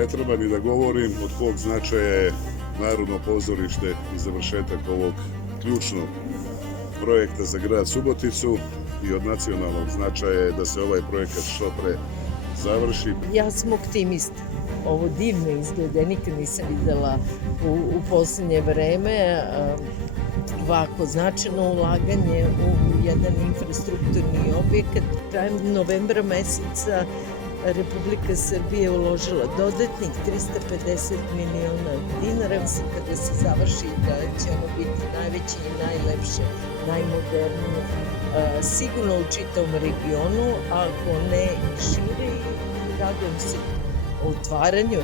Ne treba ni da govorim od kog značaja je Narodno pozorište i završetak ovog ključnog projekta za grad Suboticu i od nacionalnog značaja je da se ovaj projekat što pre završi. Ja sam optimista. Ovo divno izgleda, nikad nisam videla u poslednje vreme ovako značajno ulaganje u jedan infrastrukturni objekat. Krajem novembra meseca Republika Srbija je uložila dodatnih 350 miliona dinara. Mislim kada se završi da će ono biti najveće i najlepše, najmodernije, sigurno u čitavom regionu, ako ne i šire. Radujem se otvaranju.